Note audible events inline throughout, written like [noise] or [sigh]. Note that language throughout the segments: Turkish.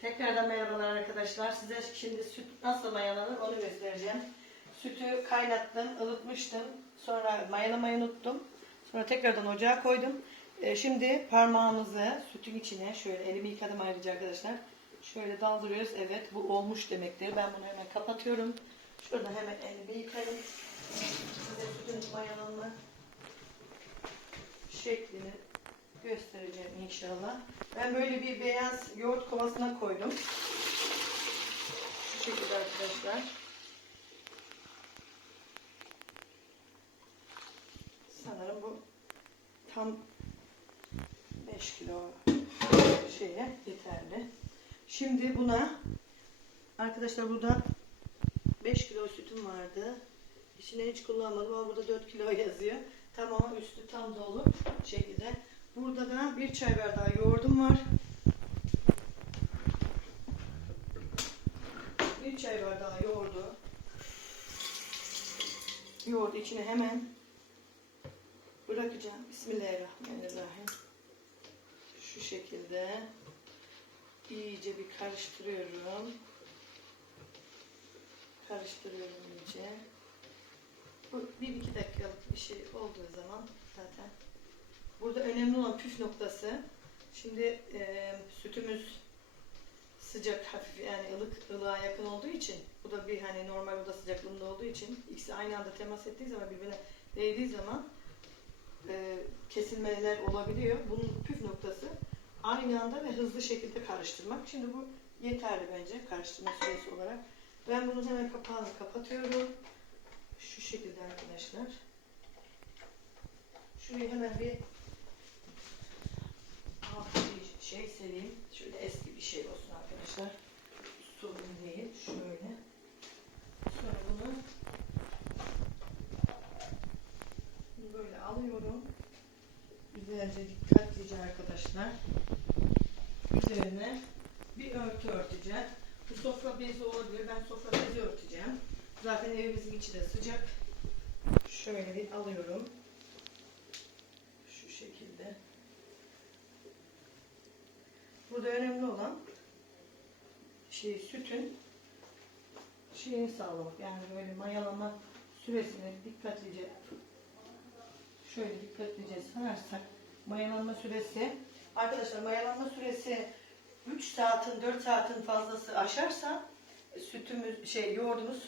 Tekrardan merhabalar arkadaşlar. Size şimdi süt nasıl mayalanır onu göstereceğim. Sütü kaynattım, ılıtmıştım. Sonra mayalamayı unuttum. Sonra tekrardan ocağa koydum. Ee, şimdi parmağımızı sütün içine şöyle elimi yıkadım ayrıca arkadaşlar. Şöyle daldırıyoruz. Evet bu olmuş demektir. Ben bunu hemen kapatıyorum. Şurada hemen elimi yıkarım. Size sütün mayalanma şeklini göstereceğim inşallah. Ben böyle bir beyaz yoğurt kovasına koydum. Şu şekilde arkadaşlar. Sanırım bu tam 5 kilo şeye yeterli. Şimdi buna arkadaşlar burada 5 kilo sütüm vardı. İçine hiç kullanmadım ama burada 4 kilo [laughs] yazıyor. Tamam üstü tam dolu şekilde. Bir çay bardağı yoğurdum var. Bir çay bardağı yoğurdu. Yoğurdu içine hemen bırakacağım. Bismillahirrahmanirrahim. Şu şekilde iyice bir karıştırıyorum. Karıştırıyorum iyice. Bu bir iki dakikalık bir şey olduğu zaman zaten Burada önemli olan püf noktası. Şimdi e, sütümüz sıcak, hafif yani ılık, ılığa yakın olduğu için bu da bir hani normal oda sıcaklığında olduğu için ikisi aynı anda temas ettiği zaman birbirine değdiği zaman e, kesilmeler olabiliyor. Bunun püf noktası aynı anda ve hızlı şekilde karıştırmak. Şimdi bu yeterli bence karıştırma süresi olarak. Ben bunu hemen kapağını kapatıyorum. Şu şekilde arkadaşlar. Şuraya hemen bir şey sereyim. Şöyle eski bir şey olsun arkadaşlar. Sorun değil. Şöyle. Sonra bunu böyle alıyorum. Güzelce dikkatlice arkadaşlar. Üzerine bir örtü örteceğim. Bu sofra bezi olabilir. Ben sofra bezi örteceğim. Zaten evimizin içi de sıcak. Şöyle bir alıyorum. Şu şekilde. Burada önemli olan şey sütün şeyini sağlamak. Yani böyle mayalama süresini dikkatlice şöyle dikkatlice sararsak mayalanma süresi arkadaşlar mayalanma süresi 3 saatin 4 saatin fazlası aşarsa sütümüz şey yoğurdumuz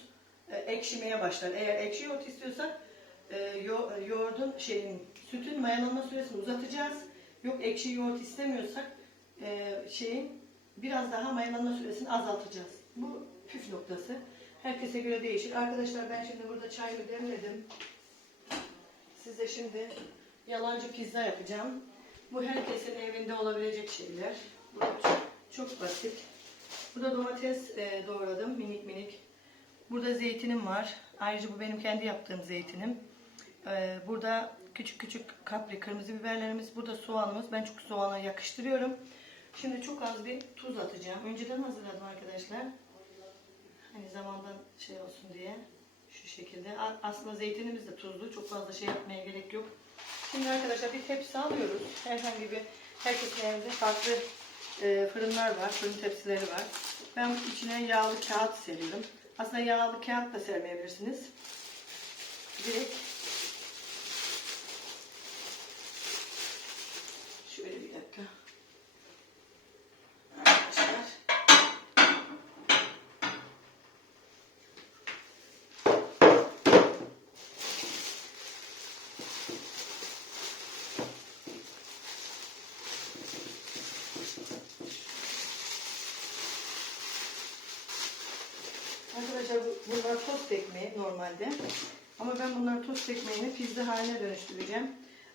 e, ekşimeye başlar. Eğer ekşi yoğurt istiyorsak e, yo- yoğurdun şeyin sütün mayalanma süresini uzatacağız. Yok ekşi yoğurt istemiyorsak e, şeyin biraz daha mayalanma süresini azaltacağız. Bu püf noktası. Herkese göre değişir. Arkadaşlar ben şimdi burada çayımı demledim. Size şimdi yalancı pizza yapacağım. Bu herkesin evinde olabilecek şeyler. Bu çok, çok basit. Burada domates e, doğradım minik minik. Burada zeytinim var. Ayrıca bu benim kendi yaptığım zeytinim. Ee, burada küçük küçük kapri, kırmızı biberlerimiz. Burada soğanımız. Ben çok soğana yakıştırıyorum. Şimdi çok az bir tuz atacağım. Önceden hazırladım arkadaşlar. Hani zamandan şey olsun diye. Şu şekilde. Aslında zeytinimiz de tuzlu. Çok fazla şey yapmaya gerek yok. Şimdi arkadaşlar bir tepsi alıyoruz. Herhangi bir herkesin evinde farklı e, fırınlar var. Fırın tepsileri var. Ben içine yağlı kağıt seriyorum. Aslında yağlı kağıt da sermeyebilirsiniz. Direkt şöyle bir dakika. Arkadaşlar. Arkadaşlar bu- bunlar tost normalde. Ama ben bunları tost ekmeğini pizza haline dönüştüreceğim.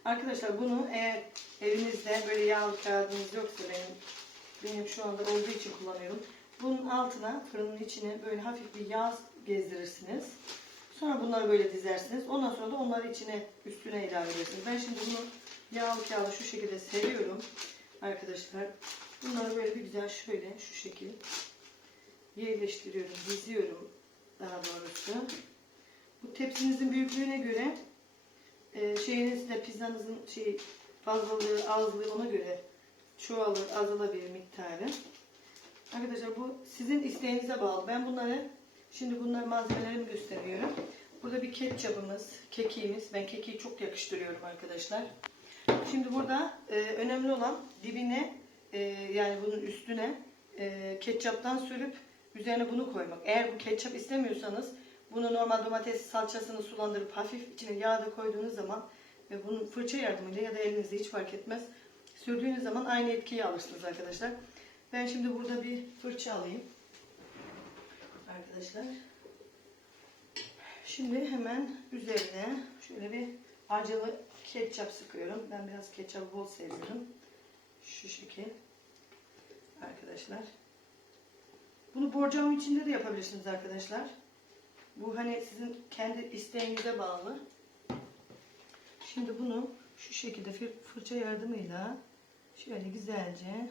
Arkadaşlar bunu eğer evinizde böyle yağlı kağıdınız yoksa benim benim şu anda olduğu için kullanıyorum. Bunun altına fırının içine böyle hafif bir yağ gezdirirsiniz. Sonra bunları böyle dizersiniz. Ondan sonra da onları içine üstüne ilave edersiniz. Ben şimdi bunu yağlı kağıdı şu şekilde seriyorum. Arkadaşlar bunları böyle bir güzel şöyle şu şekil yerleştiriyorum, diziyorum daha doğrusu. Bu tepsinizin büyüklüğüne göre e, şeyiniz pizzanızın şey fazlalığı, azlığı ona göre çoğalır, azalabilir miktarı. Arkadaşlar bu sizin isteğinize bağlı. Ben bunları şimdi bunlar malzemelerimi gösteriyorum. Burada bir ketçabımız, kekiğimiz. Ben kekiği çok yakıştırıyorum arkadaşlar. Şimdi burada e, önemli olan dibine e, yani bunun üstüne e, ketçaptan sürüp üzerine bunu koymak. Eğer bu ketçap istemiyorsanız bunu normal domates salçasını sulandırıp hafif içine yağ da koyduğunuz zaman ve bunu fırça yardımıyla ya da elinizle hiç fark etmez sürdüğünüz zaman aynı etkiyi alırsınız arkadaşlar. Ben şimdi burada bir fırça alayım. Arkadaşlar. Şimdi hemen üzerine şöyle bir acılı ketçap sıkıyorum. Ben biraz ketçabı bol seviyorum. Şu şekil. Arkadaşlar. Bunu borcamın içinde de yapabilirsiniz arkadaşlar. Bu hani sizin kendi isteğinize bağlı. Şimdi bunu şu şekilde fır- fırça yardımıyla şöyle güzelce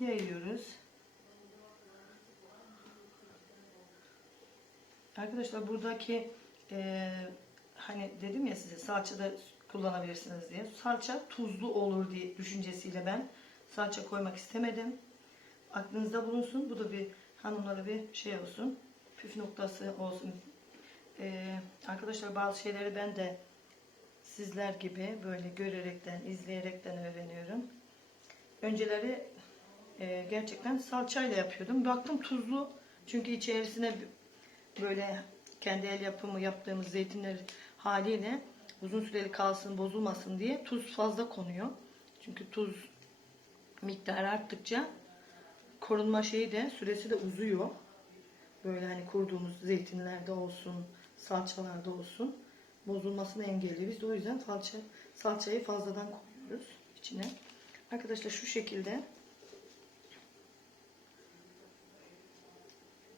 yayıyoruz. Arkadaşlar buradaki eee, hani dedim ya size salça da kullanabilirsiniz diye. Salça tuzlu olur diye düşüncesiyle ben salça koymak istemedim. Aklınızda bulunsun. Bu da bir hanımlara bir şey olsun. Püf noktası olsun. Eee, arkadaşlar bazı şeyleri ben de sizler gibi böyle görerekten, izleyerekten öğreniyorum. Önceleri e, gerçekten salçayla yapıyordum. Baktım tuzlu. Çünkü içerisine böyle kendi el yapımı yaptığımız zeytinler haliyle uzun süreli kalsın, bozulmasın diye tuz fazla konuyor. Çünkü tuz miktarı arttıkça korunma şeyi de süresi de uzuyor. Böyle hani kurduğumuz zeytinlerde olsun, salçalarda olsun bozulmasını engelliyor. Biz de o yüzden salça, salçayı fazladan koyuyoruz içine. Arkadaşlar şu şekilde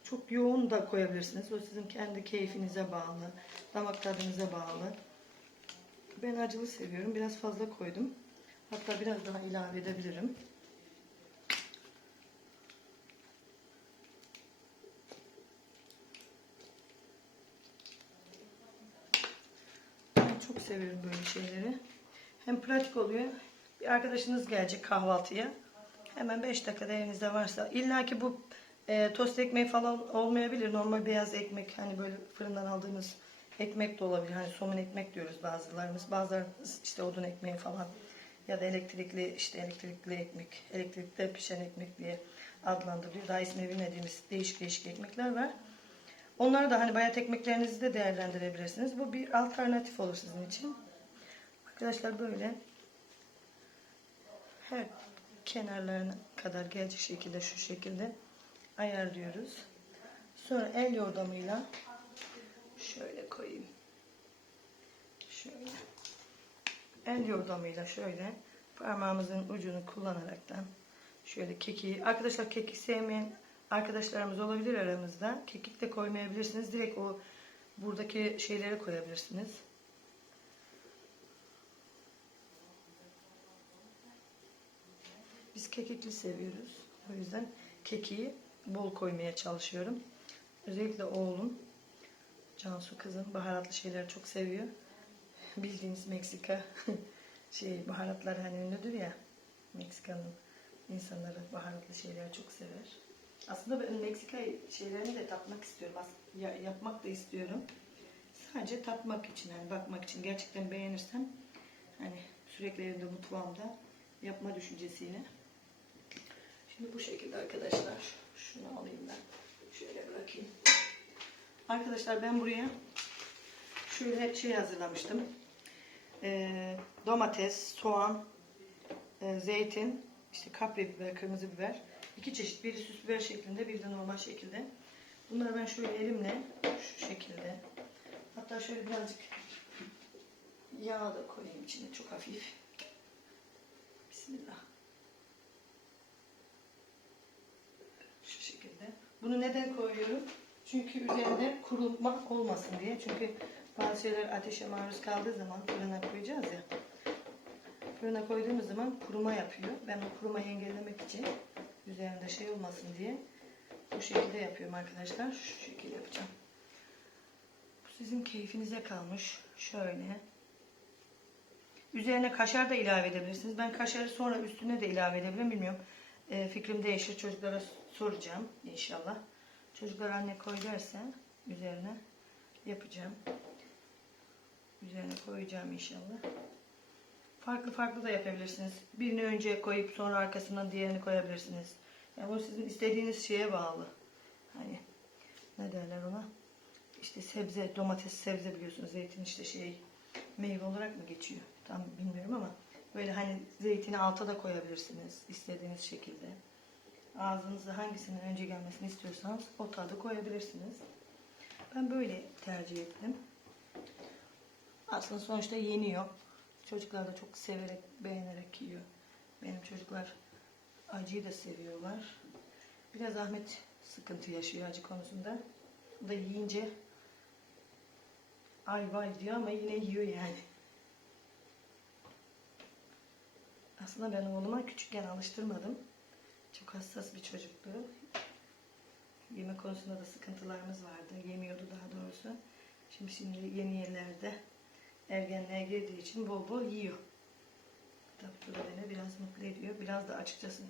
çok yoğun da koyabilirsiniz. O sizin kendi keyfinize bağlı, damak tadınıza bağlı. Ben acılı seviyorum. Biraz fazla koydum. Hatta biraz daha ilave edebilirim. Seviyorum böyle şeyleri. Hem pratik oluyor. Bir arkadaşınız gelecek kahvaltıya. Hemen 5 dakikada elinizde varsa. İlla ki bu e, tost ekmeği falan olmayabilir. Normal beyaz ekmek hani böyle fırından aldığımız ekmek de olabilir. Hani somun ekmek diyoruz bazılarımız. Bazılarımız işte odun ekmeği falan ya da elektrikli işte elektrikli ekmek, elektrikte pişen ekmek diye adlandırılıyor. Daha ismini bilmediğimiz değişik değişik ekmekler var. Onları da hani bayat ekmeklerinizi de değerlendirebilirsiniz. Bu bir alternatif olur sizin için. Arkadaşlar böyle her kenarlarına kadar gelecek şekilde şu şekilde ayarlıyoruz. Sonra el yordamıyla şöyle koyayım. Şöyle. El yordamıyla şöyle parmağımızın ucunu kullanaraktan şöyle keki arkadaşlar keki sevmeyen arkadaşlarımız olabilir aramızda. Kekik de koymayabilirsiniz. Direkt o buradaki şeyleri koyabilirsiniz. Biz kekikli seviyoruz. O yüzden kekiği bol koymaya çalışıyorum. Özellikle oğlum Cansu kızım baharatlı şeyleri çok seviyor. [laughs] Bildiğiniz Meksika [laughs] şey baharatlar hani ünlüdür ya. Meksika'nın insanları baharatlı şeyleri çok sever. Aslında ben Meksika şeylerini de tatmak istiyorum. Ya- yapmak da istiyorum. Sadece tatmak için, hani bakmak için. Gerçekten beğenirsem hani sürekli evde mutfağımda yapma düşüncesiyle. Şimdi bu şekilde arkadaşlar. Şunu alayım ben. Şöyle bırakayım. Arkadaşlar ben buraya şöyle şey hazırlamıştım. Ee, domates, soğan, e, zeytin, işte kapya biber, kırmızı biber. İki çeşit. Biri süs biber şeklinde, bir de normal şekilde. Bunları ben şöyle elimle şu şekilde hatta şöyle birazcık yağ da koyayım içine çok hafif. Bismillah. Şu şekilde. Bunu neden koyuyorum? Çünkü üzerinde kurulma olmasın diye. Çünkü bazı şeyler ateşe maruz kaldığı zaman fırına koyacağız ya. Fırına koyduğumuz zaman kuruma yapıyor. Ben o kurumayı engellemek için üzerinde şey olmasın diye bu şekilde yapıyorum arkadaşlar. Şu şekilde yapacağım. Bu sizin keyfinize kalmış. Şöyle. Üzerine kaşar da ilave edebilirsiniz. Ben kaşarı sonra üstüne de ilave edebilirim bilmiyorum. e, fikrim değişir. Çocuklara soracağım inşallah. Çocuklar anne koy derse üzerine yapacağım. Üzerine koyacağım inşallah. Farklı farklı da yapabilirsiniz. Birini önce koyup sonra arkasından diğerini koyabilirsiniz. Yani bu sizin istediğiniz şeye bağlı. Hani ne derler ona? İşte sebze, domates sebze biliyorsunuz. Zeytin işte şey meyve olarak mı geçiyor? Tam bilmiyorum ama böyle hani zeytini alta da koyabilirsiniz istediğiniz şekilde. Ağzınıza hangisinin önce gelmesini istiyorsanız o tadı koyabilirsiniz. Ben böyle tercih ettim. Aslında sonuçta yeniyor. Çocuklar da çok severek, beğenerek yiyor. Benim çocuklar acıyı da seviyorlar. Biraz Ahmet sıkıntı yaşıyor acı konusunda. O da yiyince ay vay diyor ama yine yiyor yani. Aslında ben oğluma küçükken alıştırmadım. Çok hassas bir çocuktu. Yeme konusunda da sıkıntılarımız vardı. Yemiyordu daha doğrusu. Şimdi şimdi yeni yerlerde ergenliğe girdiği için bol bol yiyor. Tabii bu da beni biraz mutlu ediyor. Biraz da açıkçası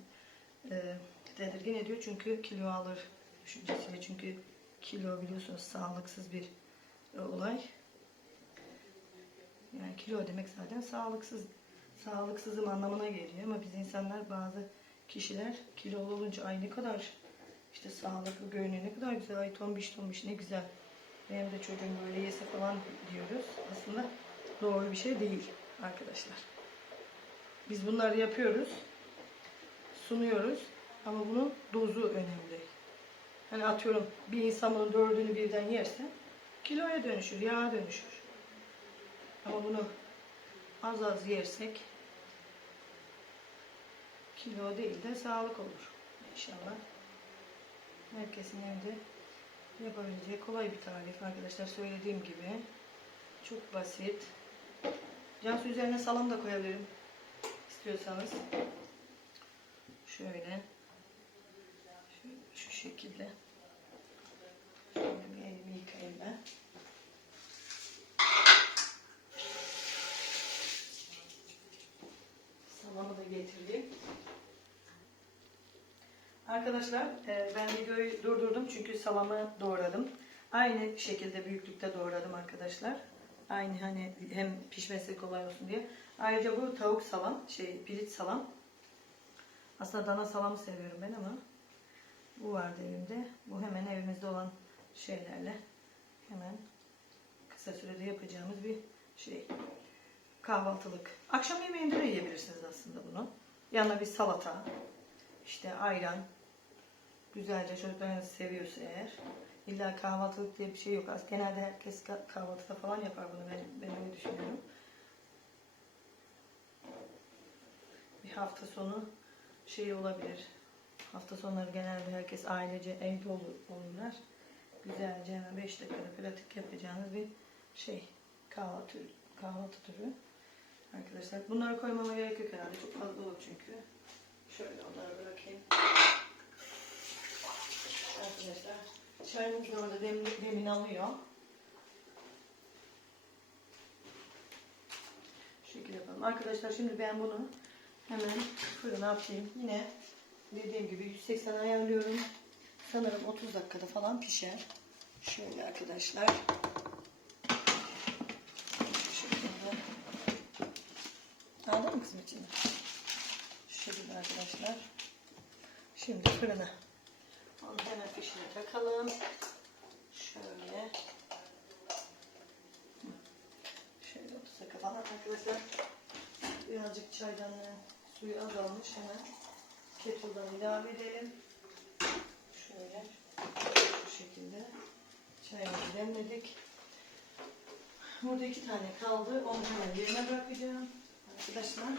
e, tedirgin ediyor çünkü kilo alır düşüncesiyle. Çünkü kilo biliyorsunuz sağlıksız bir e, olay. Yani kilo demek zaten sağlıksız sağlıksızım anlamına geliyor ama biz insanlar bazı kişiler kilolu olunca ay ne kadar işte sağlıklı görünüyor ne kadar güzel ay tombiş tombiş ne güzel benim de çocuğum böyle yese falan diyoruz aslında doğru bir şey değil arkadaşlar biz bunları yapıyoruz sunuyoruz ama bunun dozu önemli hani atıyorum bir insan bunun dördünü birden yerse kiloya dönüşür yağa dönüşür ama bunu az az yersek kilo değil de sağlık olur inşallah. Herkesin evde yapabileceği kolay bir tarif arkadaşlar söylediğim gibi. Çok basit. Cansu üzerine salam da koyabilirim istiyorsanız. Şöyle. Şu, şu şekilde. Şöyle bir elimi yıkayayım ben. Salamı da getirdim. Arkadaşlar e, ben videoyu durdurdum çünkü salamı doğradım. Aynı şekilde büyüklükte doğradım arkadaşlar. Aynı hani hem pişmesi kolay olsun diye. Ayrıca bu tavuk salam, şey pirinç salam. Aslında dana salamı seviyorum ben ama bu vardı evimde. Bu hemen evimizde olan şeylerle hemen kısa sürede yapacağımız bir şey. Kahvaltılık. Akşam yemeğinde de yiyebilirsiniz aslında bunu. Yanına bir salata, işte ayran. Güzelce çocuklarınız seviyorsa eğer. İlla kahvaltılık diye bir şey yok. Aslında genelde herkes ka- kahvaltıda falan yapar bunu. Ben, ben öyle düşünüyorum. Bir hafta sonu şey olabilir. Hafta sonları genelde herkes ailece evde olur, olurlar. Güzelce hemen 5 dakikada pratik yapacağınız bir şey. Kahvaltı, kahvaltı türü. Arkadaşlar bunları koymama gerek yok herhalde. Çok fazla olur çünkü. Şöyle onları bırakayım. Arkadaşlar çayımız da orada dem, demin alıyor. Şu şekilde yapalım. Arkadaşlar şimdi ben bunu hemen fırına atayım. Yine dediğim gibi 180 ayarlıyorum. Sanırım 30 dakikada falan pişer. Şöyle arkadaşlar. Şekilde. Aldın mı kızım içine? Şu şekilde arkadaşlar. Şimdi fırına. Onu hemen fişine takalım. Şöyle. Şöyle 30 dakika falan arkadaşlar. Birazcık çaydanlığın suyu azalmış hemen. Kettle'dan ilave edelim. Şöyle. Şu şekilde. Çayımızı demledik. Burada iki tane kaldı. Onu hemen yerine bırakacağım. Arkadaşlar.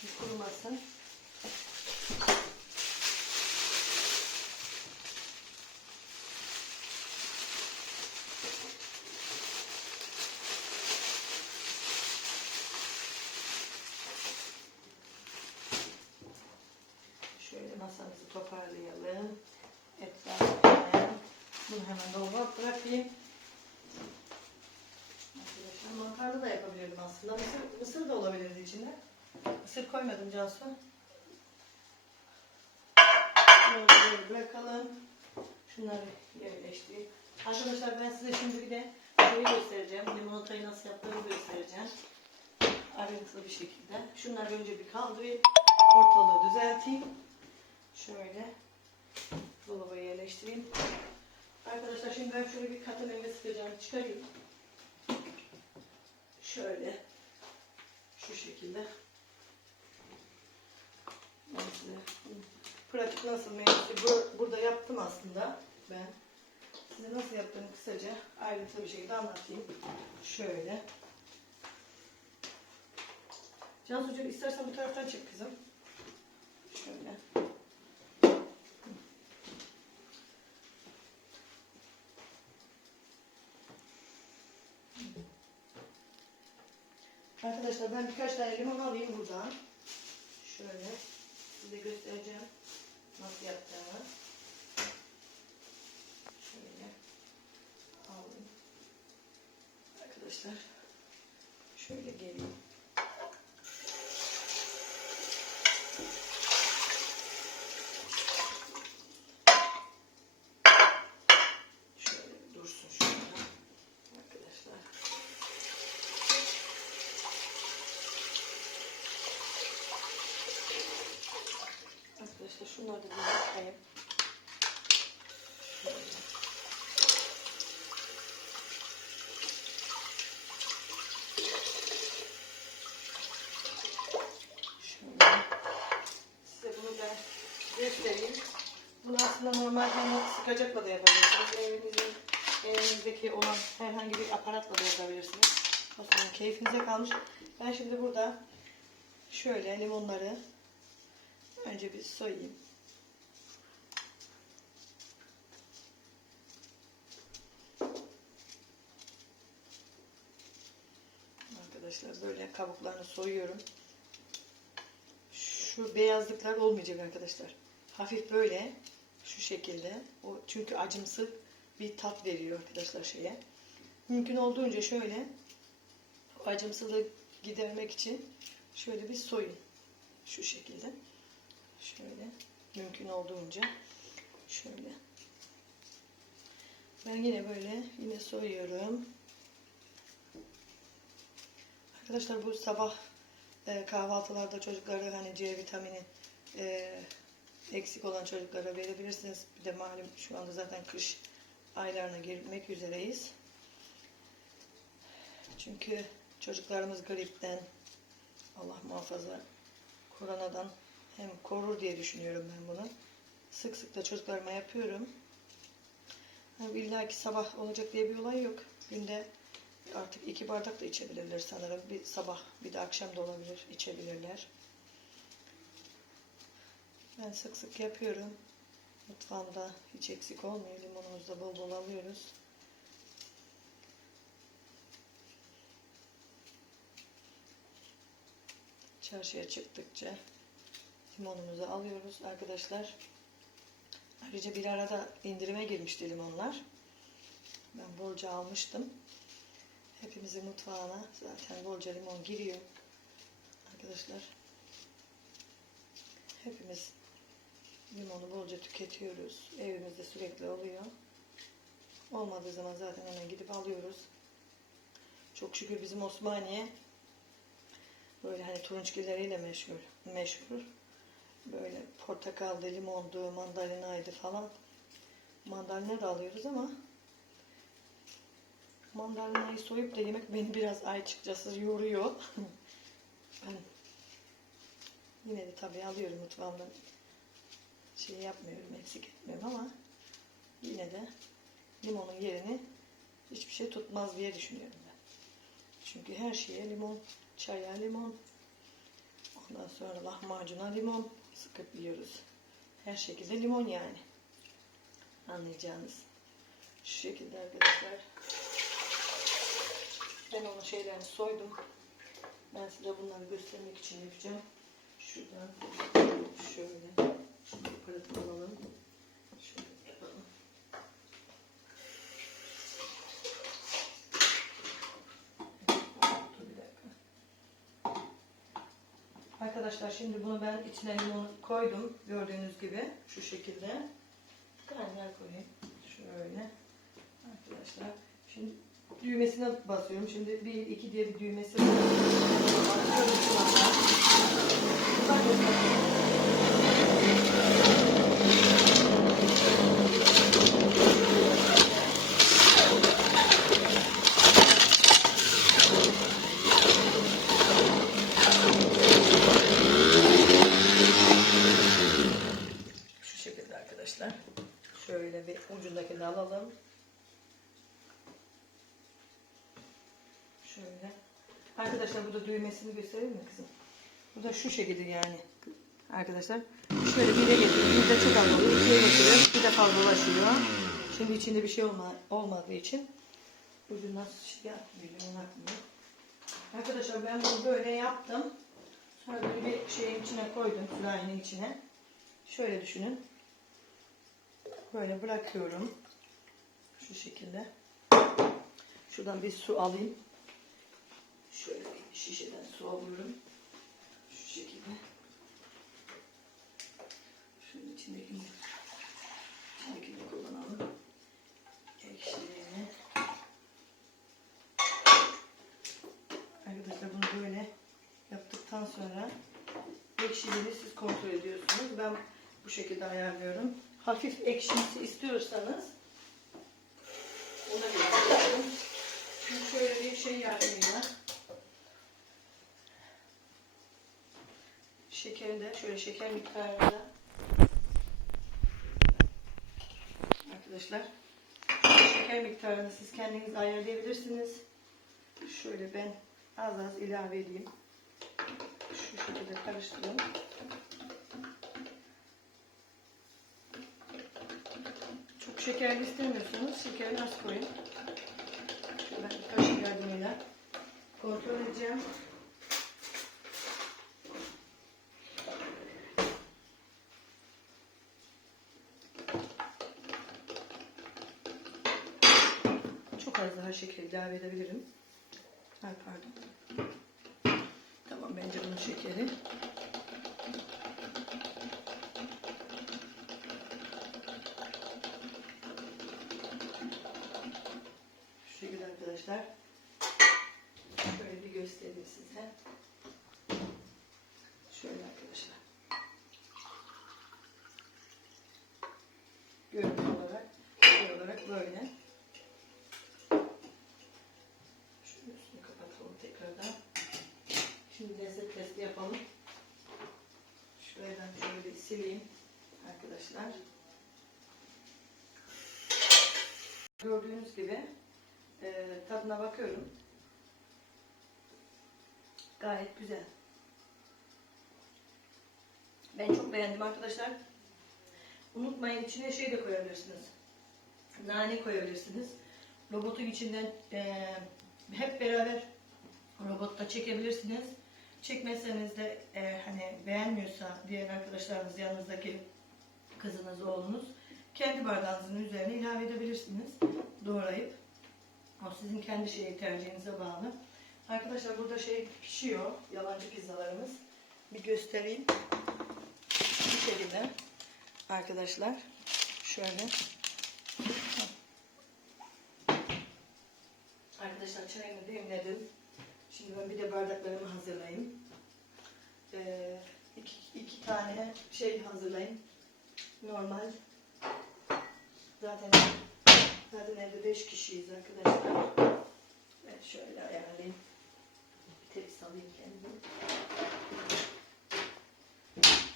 Şu kurumasın. Şöyle masamızı toparlayalım. Etrafına bunu hemen dolaba bırakayım. Arkadaşlar mantarlı da yapabilirdim aslında. Mısır, mısır da olabilirdi içinde. Mısır koymadım Cansu. şöyle bırakalım. Şunları yerleştireyim. Arkadaşlar ben size şimdi bir de şeyi göstereceğim. Limonatayı nasıl yaptığımı göstereceğim. Ayrıntılı bir şekilde. Şunları önce bir kaldırayım. Ortalığı düzelteyim. Şöyle dolaba yerleştireyim. Arkadaşlar şimdi ben şöyle bir katı meyve sıkacağını çıkarayım. Şöyle. Şu şekilde. Pratik nasıl meyvesi bu- burada yaptım aslında ben. Size nasıl yaptığımı kısaca ayrıntılı bir şekilde anlatayım. Şöyle. Cansucuğum istersen bu taraftan çek kızım. Şöyle. Arkadaşlar ben birkaç tane limon alayım buradan. Şöyle size göstereceğim nasıl yapacağımı. Şöyle alayım. Arkadaşlar şöyle geleyim. Şöyle dursun şurada arkadaşlar. Arkadaşlar şunları da da göstereyim. Bunu aslında normal hani sıkacakla da yapabilirsiniz. Evinizin, evinizdeki olan herhangi bir aparatla da yapabilirsiniz. Aslında keyfinize kalmış. Ben şimdi burada şöyle limonları önce bir soyayım. Arkadaşlar böyle kabuklarını soyuyorum. Şu beyazlıklar olmayacak arkadaşlar. Hafif böyle şu şekilde. O çünkü acımsı bir tat veriyor arkadaşlar şeye. Mümkün olduğunca şöyle o acımsılığı gidermek için şöyle bir soyun. Şu şekilde. Şöyle mümkün olduğunca şöyle. Ben yine böyle yine soyuyorum. Arkadaşlar bu sabah e, kahvaltılarda çocuklara hani C vitamini e, eksik olan çocuklara verebilirsiniz. Bir de malum şu anda zaten kış aylarına girmek üzereyiz. Çünkü çocuklarımız gripten Allah muhafaza koronadan hem korur diye düşünüyorum ben bunu. Sık sık da çocuklarıma yapıyorum. Yani illa ki sabah olacak diye bir olay yok. Günde artık iki bardak da içebilirler sanırım. Bir sabah bir de akşam da olabilir içebilirler. Ben sık sık yapıyorum. Mutfağımda hiç eksik olmuyor. Limonumuzu da bol bol alıyoruz. Çarşıya çıktıkça limonumuzu alıyoruz arkadaşlar. Ayrıca bir arada indirime girmişti limonlar. Ben bolca almıştım. Hepimizin mutfağına zaten bolca limon giriyor. Arkadaşlar hepimiz limonu bolca tüketiyoruz. Evimizde sürekli oluyor. Olmadığı zaman zaten hemen gidip alıyoruz. Çok şükür bizim Osmaniye böyle hani turunçgilleriyle meşhur. meşhur. Böyle portakaldı, limondu, mandalinaydı falan. Mandalina da alıyoruz ama mandalinayı soyup da yemek beni biraz açıkçası yoruyor. ben yine de tabii alıyorum mutfağımdan. Şey yapmıyorum, eksik etmiyorum ama yine de limonun yerini hiçbir şey tutmaz diye düşünüyorum ben. Çünkü her şeye limon, çaya limon, ondan sonra lahmacuna limon sıkıp yiyoruz. Her şekilde limon yani. Anlayacağınız. Şu şekilde arkadaşlar. Ben onun şeylerini soydum. Ben size bunları göstermek için yapacağım. Şuradan şöyle pratik alalım. Şöyle yapalım. Arkadaşlar şimdi bunu ben içine limon koydum. Gördüğünüz gibi şu şekilde. Kaynar koyayım. Şöyle. Arkadaşlar. Şimdi düğmesine basıyorum. Şimdi bir iki diye bir düğmesi var göstereyim. Şu şekilde arkadaşlar. Şöyle bir ucundakini alalım. Şöyle. Arkadaşlar düğmesini göstereyim mi kızım? Bu da şu şekilde yani. Arkadaşlar şöyle bire getiriyorum. Bir de çok az oluyor. İkiye getiriyorum. Bir de fazlalaşıyor. Şimdi içinde bir şey olma, olmadığı için ucundan şey yapmıyor. Oynatmıyor. Arkadaşlar ben bunu böyle yaptım. Sonra böyle bir şeyin içine koydum. Sürahinin içine. Şöyle düşünün. Böyle bırakıyorum. Şu şekilde. Şuradan bir su alayım. Şöyle şişeden su alıyorum. Şu şekilde. Şunun içindekini, içindekini kullanalım. Ekşiliğini. Arkadaşlar bunu böyle yaptıktan sonra ekşiliğini siz kontrol ediyorsunuz. Ben bu şekilde ayarlıyorum. Hafif ekşimsi istiyorsanız ona göre yapıyorum. Şimdi şöyle bir şey yardımıyla şekerini de şöyle şeker miktarında arkadaşlar şeker miktarını siz kendiniz ayarlayabilirsiniz. Şöyle ben az az ilave edeyim. Şu şekilde karıştırın. Çok şekerli istemiyorsanız şekerini az koyun. Şöyle bir kaşık yardımıyla kontrol edeceğim. Çok az daha şeker ilave edebilirim. Ay pardon. Tamam bence bunun şekeri. Şu şekilde arkadaşlar. Şöyle bir göstereyim size. Şöyle arkadaşlar. Görüntü olarak, şey olarak böyle. Şöyle üstünü kapatalım tekrardan. Şimdi lezzet testi yapalım. Şuradan şöyle bir sileyim arkadaşlar. Gördüğünüz gibi e, tadına bakıyorum. Gayet güzel. Ben çok beğendim arkadaşlar. Unutmayın içine şey de koyabilirsiniz. Nane koyabilirsiniz. Robotun içinden e, hep beraber robotta çekebilirsiniz. Çekmezseniz de e, hani beğenmiyorsa diğer arkadaşlarınız yanınızdaki kızınız, oğlunuz kendi bardağınızın üzerine ilave edebilirsiniz. Doğrayıp. O sizin kendi şey tercihinize bağlı. Arkadaşlar burada şey pişiyor. Yalancı pizzalarımız. Bir göstereyim. Bu şekilde. Arkadaşlar. Şöyle. Arkadaşlar çayımı demledim. Şimdi ben bir de bardaklarımı hazırlayayım. Ee, iki, iki tane şey hazırlayayım. Normal. Zaten zaten evde beş kişiyiz arkadaşlar. Ben şöyle ayarlayayım. Bir tepsi alayım kendime.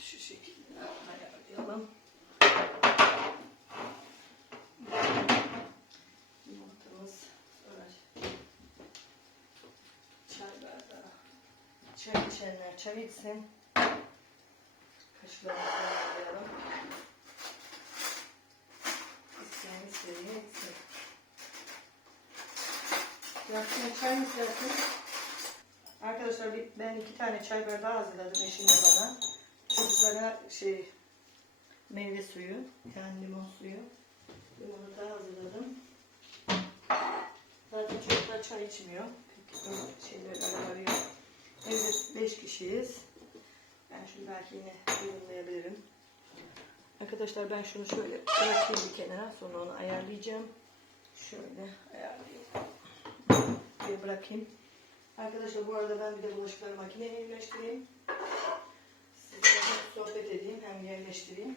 Şu şekilde ayarlayalım. Yumurtamız var. Çay bardağı. Çay içenler çay içsin. Kaşıklarımızı ayarlayalım. İsteyen istediğini içsin. Yaksın çay mı istersin? Arkadaşlar ben iki tane çay bardağı hazırladım eşimle bana. Çocuklara şey meyve suyu yani limon suyu. Limonata hazırladım. Zaten çocuklar çay içmiyor. Pek öyle şeyler araları. Evde beş kişiyiz. Ben şimdi belki yine yorumlayabilirim. Arkadaşlar ben şunu şöyle bırakayım bir kenara. Sonra onu ayarlayacağım. Şöyle ayarlayayım. Bir bırakayım. Arkadaşlar bu arada ben bir de bulaşıkları makineye yerleştireyim. Sizlerle sohbet edeyim hem yerleştireyim.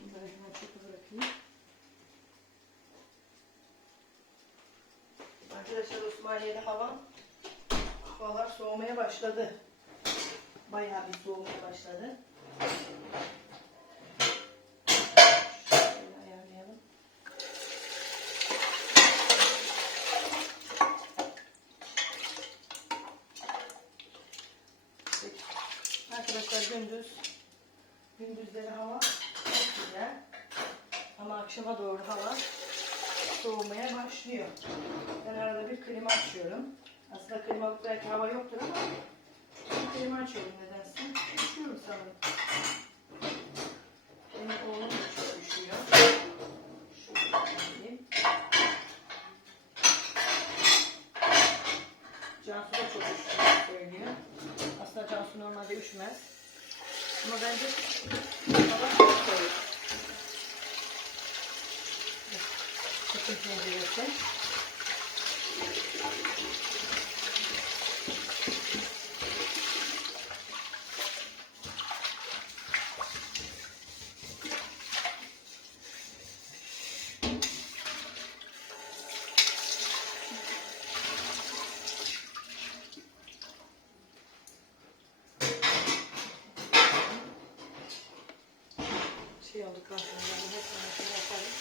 Bunları hemen çöpe bırakayım. Arkadaşlar Osmaniye'de hava başladı. Bayağı bir soğumaya başladı. Arkadaşlar gündüz gündüzleri hava çok güzel. Ama akşama doğru hava soğumaya başlıyor. Ben arada bir klima açıyorum. Aslında klimalık belki hava yoktur ama ben klima açıyorum nedense. Üşüyorum sanırım. Benim oğlum da çok üşüyor. Şöyle alayım. Cansu da çok üşüyor söylüyor. Aslında Cansu normalde üşümez. Ama bence hava çok soğuk. Bakın penceresi. Şey olduktan sonra ben de hep şey yaparım.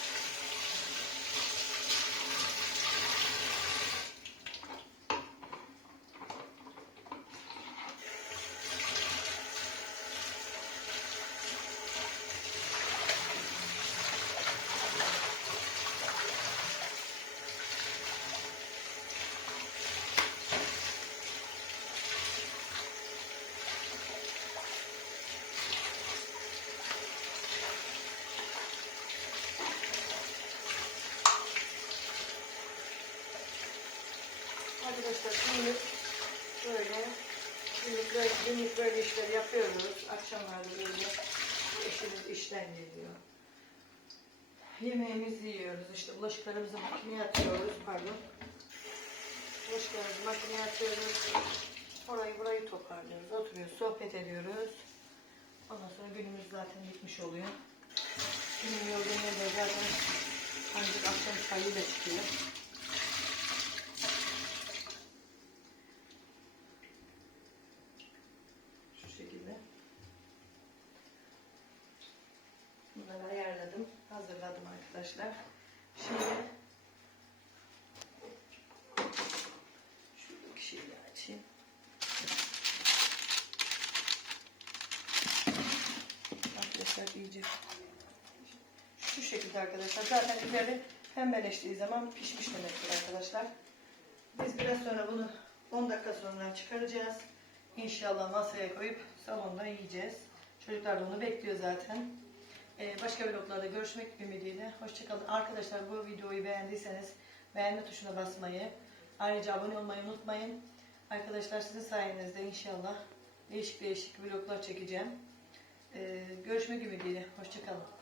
Arkadaşlar şimdi böyle günlük böyle, işleri yapıyoruz. Akşamlarda böyle eşimiz işten geliyor. Yemeğimizi yiyoruz. İşte bulaşıklarımızı makineye atıyoruz. Pardon. Bulaşıklarımızı makineye atıyoruz. Orayı burayı toparlıyoruz. Oturuyoruz, sohbet ediyoruz. Ondan sonra günümüz zaten bitmiş oluyor. Günün yorgunluğu da zaten ancak akşam çayı da çıkıyor. Şu şekilde. Bunları ayarladım. Hazırladım arkadaşlar. Şimdi şuradaki şeyi açayım. Arkadaşlar iyice şu şekilde arkadaşlar. Zaten üzeri pembeleştiği zaman pişmiş demektir arkadaşlar. Biz biraz sonra bunu 10 dakika sonra çıkaracağız. İnşallah masaya koyup salonda yiyeceğiz. Çocuklar da onu bekliyor zaten. Ee, başka vloglarda görüşmek ümidiyle. Hoşçakalın. Arkadaşlar bu videoyu beğendiyseniz beğenme tuşuna basmayı, ayrıca abone olmayı unutmayın. Arkadaşlar sizin sayenizde inşallah değişik değişik vloglar çekeceğim. Ee, görüşmek ümidiyle. Hoşçakalın.